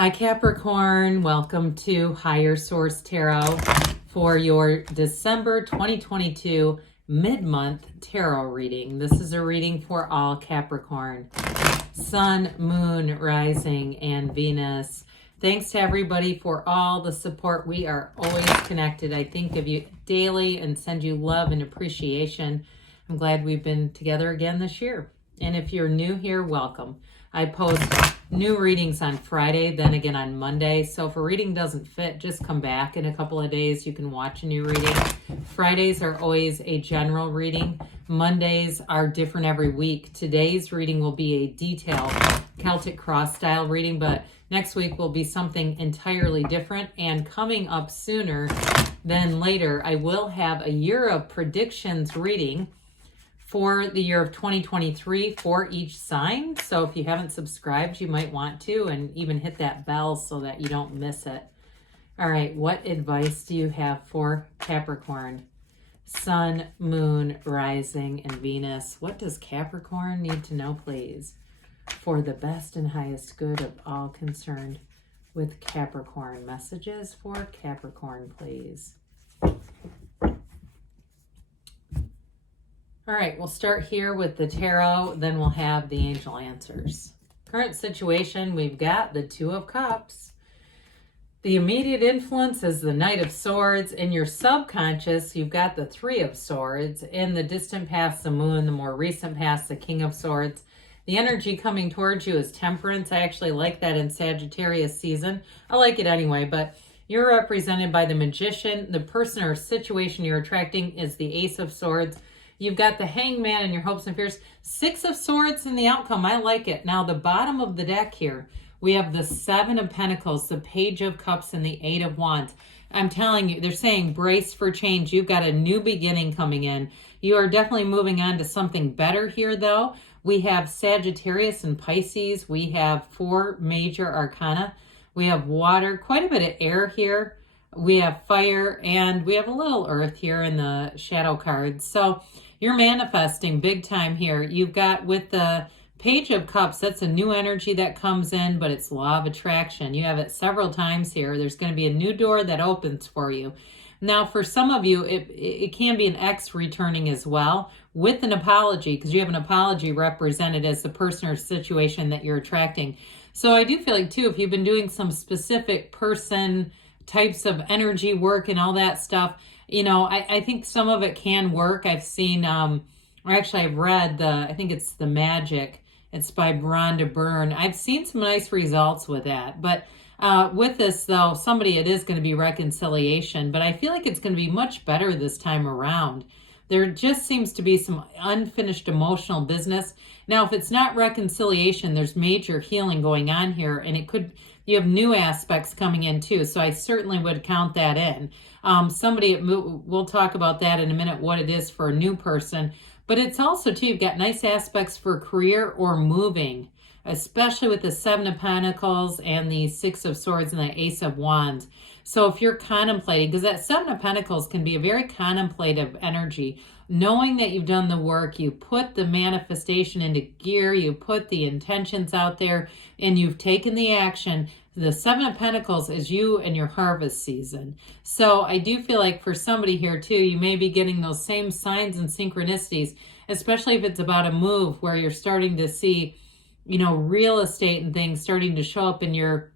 Hi Capricorn, welcome to Higher Source Tarot for your December 2022 mid-month tarot reading. This is a reading for all Capricorn. Sun, Moon, Rising, and Venus. Thanks to everybody for all the support. We are always connected. I think of you daily and send you love and appreciation. I'm glad we've been together again this year. And if you're new here, welcome. I post new readings on Friday, then again on Monday. So if a reading doesn't fit, just come back in a couple of days. You can watch a new reading. Fridays are always a general reading. Mondays are different every week. Today's reading will be a detailed Celtic cross style reading, but next week will be something entirely different. And coming up sooner than later, I will have a year of predictions reading for the year of 2023 for each sign. So if you haven't subscribed, you might want to, and even hit that bell so that you don't miss it. All right, what advice do you have for Capricorn? Sun, Moon, Rising, and Venus. What does Capricorn need to know, please, for the best and highest good of all concerned with Capricorn? Messages for Capricorn, please. All right, we'll start here with the tarot, then we'll have the angel answers. Current situation, we've got the Two of Cups. The immediate influence is the Knight of Swords. In your subconscious, you've got the Three of Swords. In the distant past, the Moon. The more recent past, the King of Swords. The energy coming towards you is Temperance. I actually like that in Sagittarius season. I like it anyway, but you're represented by the Magician. The person or situation you're attracting is the Ace of Swords. You've got the Hangman and your hopes and fears. Six of Swords in the outcome. I like it. Now, the bottom of the deck here, we have the Seven of Pentacles, the Page of Cups, and the Eight of Wands. I'm telling you, they're saying brace for change. You've got a new beginning coming in. You are definitely moving on to something better here, though. We have Sagittarius and Pisces. We have 4 major arcana. We have water, quite a bit of air here. We have fire, and we have a little earth here in the shadow cards. So you're manifesting big time here. You've got with the Page of Cups, that's a new energy that comes in, but it's law of attraction. You have it several times here. There's going to be a new door that opens for you. Now, for some of you, it can be an ex returning as well with an apology, because you have an apology represented as the person or situation that you're attracting. So I do feel like, too, if you've been doing some specific person types of energy work and all that stuff, you know, I think some of it can work. I've seen, or actually I've read I think it's The Magic. It's by Rhonda Byrne. I've seen some nice results with that. But with this, though, it is going to be reconciliation. But I feel like it's going to be much better this time around. There just seems to be some unfinished emotional business. Now, if it's not reconciliation, there's major healing going on here. And you have new aspects coming in too. So I certainly would count that in. We'll talk about that in a minute, what it is for a new person. But it's also too, you've got nice aspects for career or moving, especially with the Seven of Pentacles and the Six of Swords and the Ace of Wands. So if you're contemplating, because that Seven of Pentacles can be a very contemplative energy, knowing that you've done the work, you put the manifestation into gear, you put the intentions out there, and you've taken the action. The Seven of Pentacles is you and your harvest season. So I do feel like for somebody here too, you may be getting those same signs and synchronicities, especially if it's about a move where you're starting to see, you know, real estate and things starting to show up in your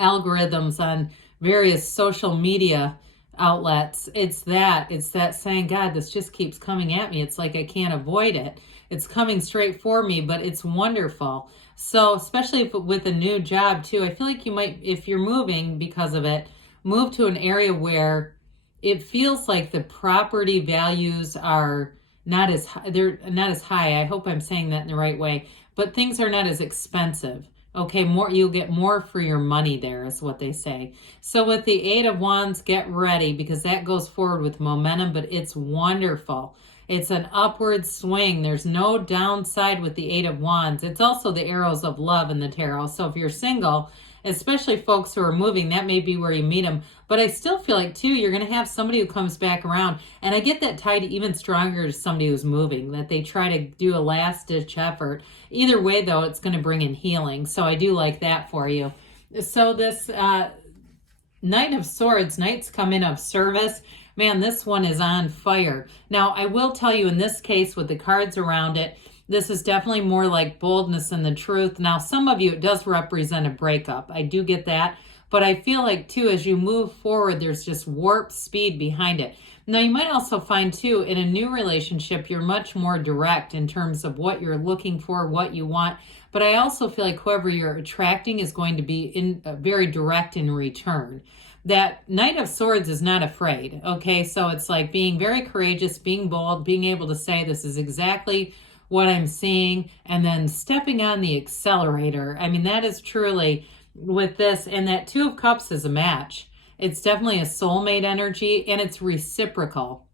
algorithms on various social media outlets. It's that saying, God, this just keeps coming at me. It's like I can't avoid it. It's coming straight for me, but it's wonderful. So especially with a new job too, I feel like you might, if you're moving because of it, move to an area where it feels like the property values are not as high. They're not as high. I hope I'm saying that in the right way, but things are not as expensive. Okay, you'll get more for your money there is what they say. So with the Eight of Wands, get ready because that goes forward with momentum, but it's wonderful. It's an upward swing. There's no downside with the Eight of Wands. It's also the arrows of love in the tarot. So if you're single, especially folks who are moving, that may be where you meet them. But I still feel like, too, you're going to have somebody who comes back around. And I get that tied even stronger to somebody who's moving, that they try to do a last-ditch effort. Either way, though, it's going to bring in healing. So I do like that for you. So this Knight of Swords, Knights come in of service. Man, this one is on fire. Now, I will tell you in this case with the cards around it, this is definitely more like boldness and the truth. Now, some of you, it does represent a breakup. I do get that. But I feel like, too, as you move forward, there's just warp speed behind it. Now, you might also find, too, in a new relationship, you're much more direct in terms of what you're looking for, what you want. But I also feel like whoever you're attracting is going to be very direct in return. That Knight of Swords is not afraid, okay? So it's like being very courageous, being bold, being able to say this is exactly what I'm seeing, and then stepping on the accelerator. I mean, that is truly with this. And that Two of Cups is a match. It's definitely a soulmate energy, and it's reciprocal.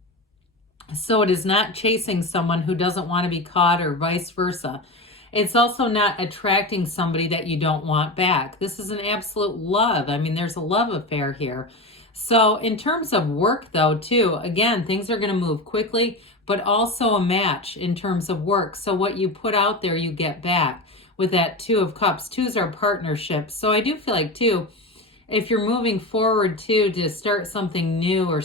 So it is not chasing someone who doesn't want to be caught or vice versa. It's also not attracting somebody that you don't want back. This is an absolute love. I mean, there's a love affair here. So in terms of work, though, too, again, things are going to move quickly, but also a match in terms of work. So what you put out there, you get back with that Two of Cups. Twos are partnerships. So I do feel like, too, if you're moving forward, too, to start something new or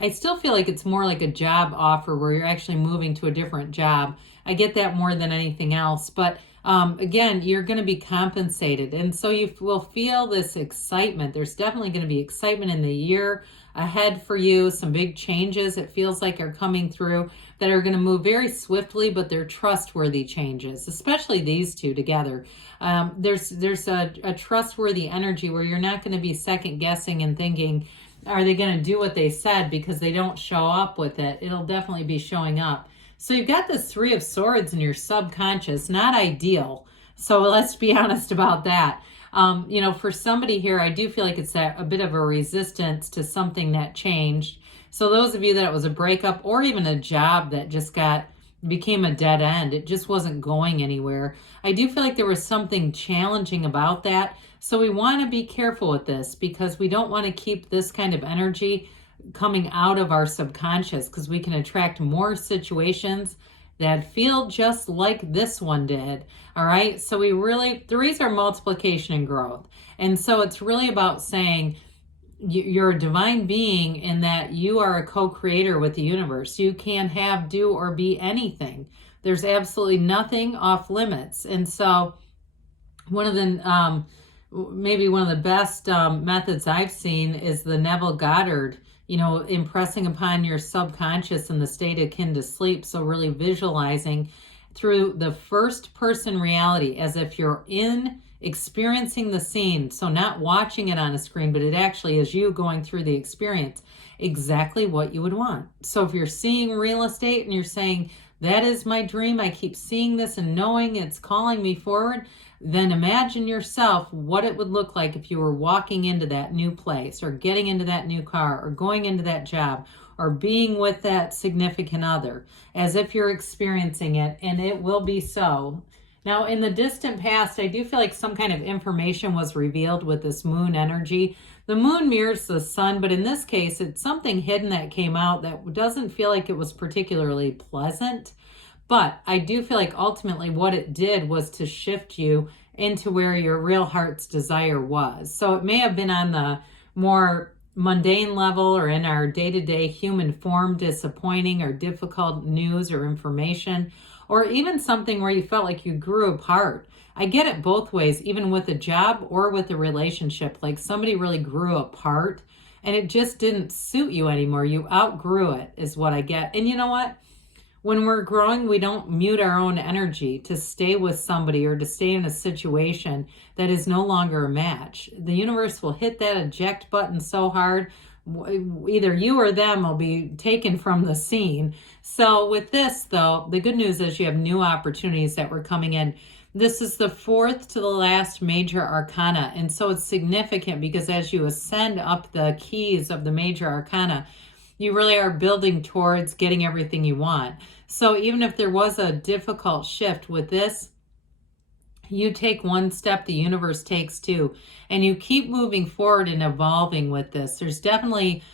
I still feel like it's more like a job offer where you're actually moving to a different job. I get that more than anything else. But again, you're going to be compensated. And so you will feel this excitement. There's definitely going to be excitement in the year ahead for you. Some big changes, it feels like, are coming through that are going to move very swiftly, but they're trustworthy changes, especially these two together. There's a trustworthy energy where you're not going to be second guessing and thinking, are they going to do what they said, because they don't show up with it. It'll definitely be showing up. So you've got this Three of Swords in your subconscious, not ideal. So let's be honest about that. For somebody here, I do feel like it's a bit of a resistance to something that changed. So those of you that it was a breakup or even a job that just became a dead end, it just wasn't going anywhere. I do feel like there was something challenging about that. So we want to be careful with this, because we don't want to keep this kind of energy coming out of our subconscious, because we can attract more situations that feel just like this one did. All right. So threes are multiplication and growth. And so it's really about saying you're a divine being in that you are a co-creator with the universe. You can have, do, or be anything. There's absolutely nothing off limits. And so maybe one of the best methods I've seen is the Neville Goddard, impressing upon your subconscious in the state akin to sleep. So really visualizing through the first person reality as if you're experiencing the scene. So not watching it on a screen, but it actually is you going through the experience, exactly what you would want. So if you're seeing real estate and you're saying, that is my dream, I keep seeing this and knowing it's calling me forward, then imagine yourself what it would look like if you were walking into that new place, or getting into that new car, or going into that job, or being with that significant other, as if you're experiencing it, and it will be so. Now, in the distant past, I do feel like some kind of information was revealed with this moon energy. The moon mirrors the sun, but in this case, it's something hidden that came out that doesn't feel like it was particularly pleasant. But I do feel like ultimately what it did was to shift you into where your real heart's desire was. So it may have been on the more mundane level or in our day-to-day human form, disappointing or difficult news or information, or even something where you felt like you grew apart. I get it both ways, even with a job or with a relationship. Like somebody really grew apart and it just didn't suit you anymore. You outgrew it is what I get. And you know what? When we're growing, we don't mute our own energy to stay with somebody or to stay in a situation that is no longer a match. The universe will hit that eject button so hard, either you or them will be taken from the scene. So with this, though, the good news is you have new opportunities that were coming in. This is the fourth to the last major arcana. And so it's significant because as you ascend up the keys of the major arcana, you really are building towards getting everything you want. So even if there was a difficult shift with this, you take one step, the universe takes two, and you keep moving forward and evolving with this. There's definitely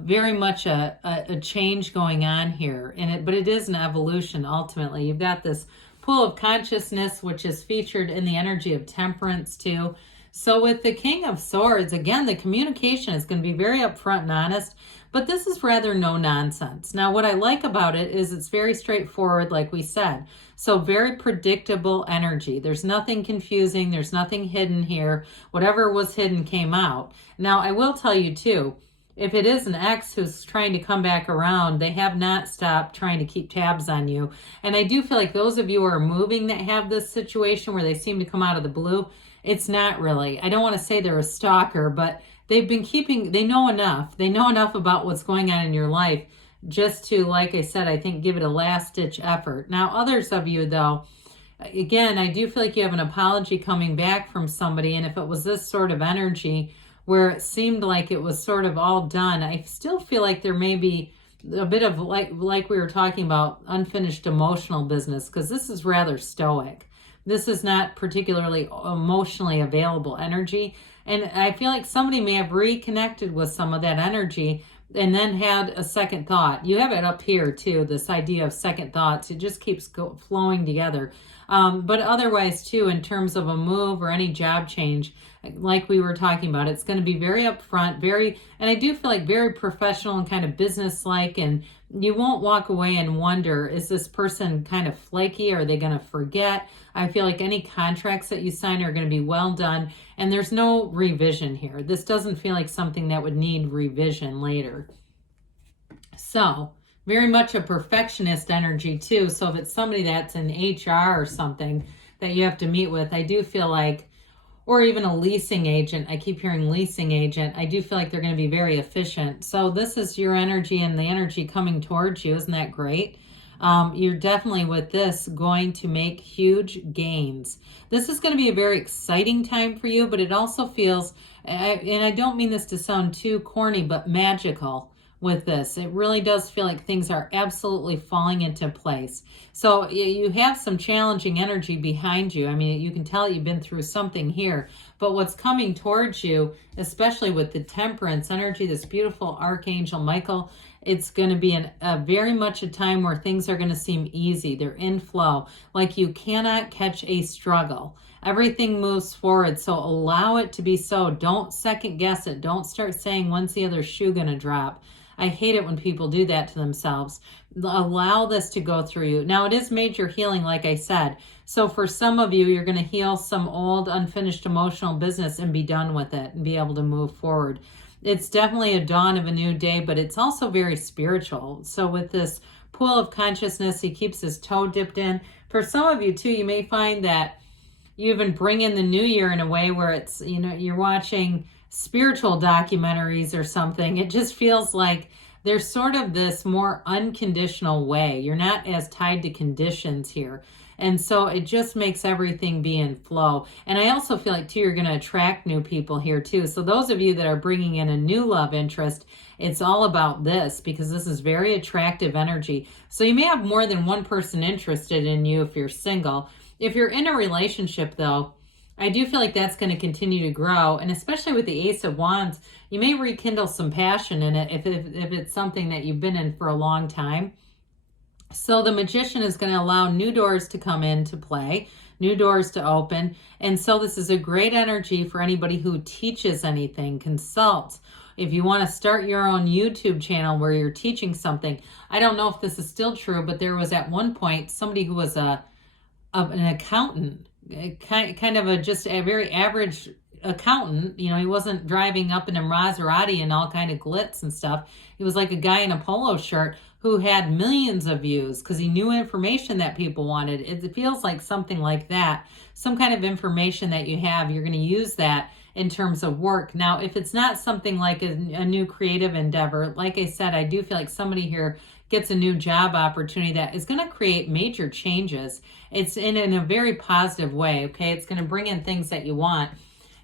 very much a change going on here, but it is an evolution ultimately. You've got this pool of consciousness, which is featured in the energy of temperance too. So with the King of Swords, again, the communication is going to be very upfront and honest, but this is rather no nonsense. Now, what I like about it is it's very straightforward, like we said. So very predictable energy. There's nothing confusing. There's nothing hidden here. Whatever was hidden came out. Now, I will tell you too, if it is an ex who's trying to come back around, they have not stopped trying to keep tabs on you. And I do feel like those of you who are moving that have this situation where they seem to come out of the blue, it's not really. I don't want to say they're a stalker, but they've been keeping, they know enough. They know enough about what's going on in your life just to, like I said, I think give it a last ditch effort. Now, others of you though, again, I do feel like you have an apology coming back from somebody. And if it was this sort of energy where it seemed like it was sort of all done, I still feel like there may be a bit of like we were talking about, unfinished emotional business, because this is rather stoic. This is not particularly emotionally available energy. And I feel like somebody may have reconnected with some of that energy and then had a second thought. You have it up here too, this idea of second thoughts. It just keeps flowing together. But otherwise too, in terms of a move or any job change, like we were talking about, it's going to be very upfront, and I do feel like very professional and kind of business-like, and you won't walk away and wonder, is this person kind of flaky? Are they going to forget? I feel like any contracts that you sign are going to be well done, and there's no revision here. This doesn't feel like something that would need revision later. So, very much a perfectionist energy too. So if it's somebody that's in HR or something that you have to meet with, I do feel like, or even a leasing agent, I keep hearing leasing agent, I do feel like they're going to be very efficient. So this is your energy and the energy coming towards you. Isn't that great? You're definitely with this going to make huge gains. This is going to be a very exciting time for you, but it also feels, and I don't mean this to sound too corny, but magical with this. It really does feel like things are absolutely falling into place. So you have some challenging energy behind you. I mean, you can tell you've been through something here, but what's coming towards you, especially with the temperance energy, this beautiful Archangel Michael, it's going to be a very much a time where things are going to seem easy. They're in flow, like you cannot catch a struggle. Everything moves forward, so allow it to be so. Don't second guess it. Don't start saying, when's the other shoe going to drop? I hate it when people do that to themselves. Allow this to go through you. Now, it is major healing, like I said. So for some of you, you're going to heal some old, unfinished emotional business and be done with it and be able to move forward. It's definitely a dawn of a new day, but it's also very spiritual. So with this pool of consciousness, he keeps his toe dipped in. For some of you, too, you may find that you even bring in the new year in a way where it's, you know, you're watching spiritual documentaries or something. It just feels like there's sort of this more unconditional way. You're not as tied to conditions here. And so it just makes everything be in flow. And I also feel like, too, you're going to attract new people here, too. So those of you that are bringing in a new love interest, it's all about this because this is very attractive energy. So you may have more than one person interested in you if you're single. If you're in a relationship, though, I do feel like that's going to continue to grow. And especially with the Ace of Wands, you may rekindle some passion in it if it's something that you've been in for a long time. So the Magician is going to allow new doors to come into play, new doors to open. And so this is a great energy for anybody who teaches anything, consults. If you want to start your own YouTube channel where you're teaching something, I don't know if this is still true, but there was at one point somebody who was an accountant, kind of just a very average accountant. You know, he wasn't driving up in a Maserati and all kind of glitz and stuff. He was like a guy in a polo shirt who had millions of views because he knew information that people wanted. It feels like something like that. Some kind of information that you have, you're going to use that in terms of work. Now, if it's not something like a new creative endeavor, like I said, I do feel like somebody here gets a new job opportunity that is going to create major changes. It's in a very positive way, okay? It's going to bring in things that you want.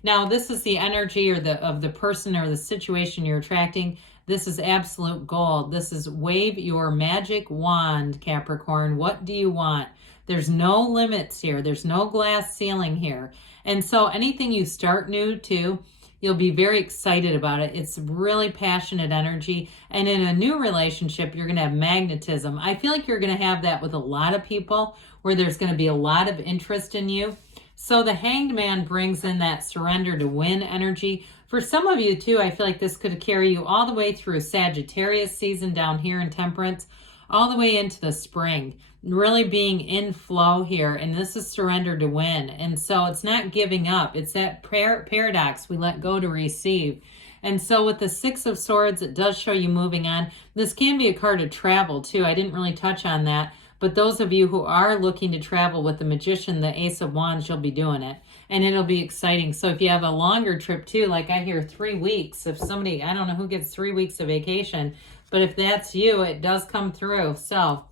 Now, this is the energy of the person or the situation you're attracting. This is absolute gold. This is wave your magic wand, Capricorn. What do you want? There's no limits here. There's no glass ceiling here. And so anything you start new to, you'll be very excited about it. It's really passionate energy. And in a new relationship, you're going to have magnetism. I feel like you're going to have that with a lot of people where there's going to be a lot of interest in you. So the Hanged Man brings in that surrender to win energy. For some of you too, I feel like this could carry you all the way through Sagittarius season down here in Temperance, all the way into the spring, really being in flow here. And this is surrender to win. And so it's not giving up. It's that paradox. We let go to receive. And so with the Six of Swords, it does show you moving on. This can be a card of travel too. I didn't really touch on that. But those of you who are looking to travel with the Magician, the Ace of Wands, you'll be doing it. And it'll be exciting. So if you have a longer trip too, like I hear 3 weeks, if somebody, I don't know who gets 3 weeks of vacation, but if that's you, it does come through. So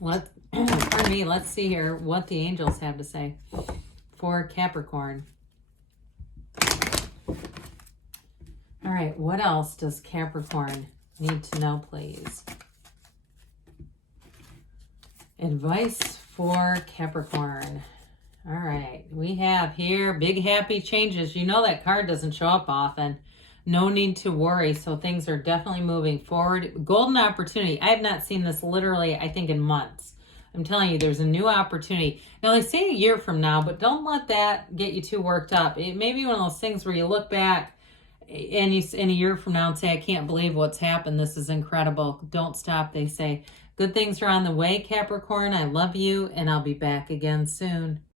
pardon me, let's see here what the angels have to say for Capricorn. All right, what else does Capricorn need to know, please? Advice for Capricorn. All right, we have here big happy changes. You know that card doesn't show up often. No need to worry. So things are definitely moving forward. Golden opportunity. I have not seen this literally, I think, in months. I'm telling you, there's a new opportunity. Now, they say a year from now, but don't let that get you too worked up. It may be one of those things where you look back and you in a year from now and say, I can't believe what's happened. This is incredible. Don't stop, they say. Good things are on the way, Capricorn. I love you, and I'll be back again soon.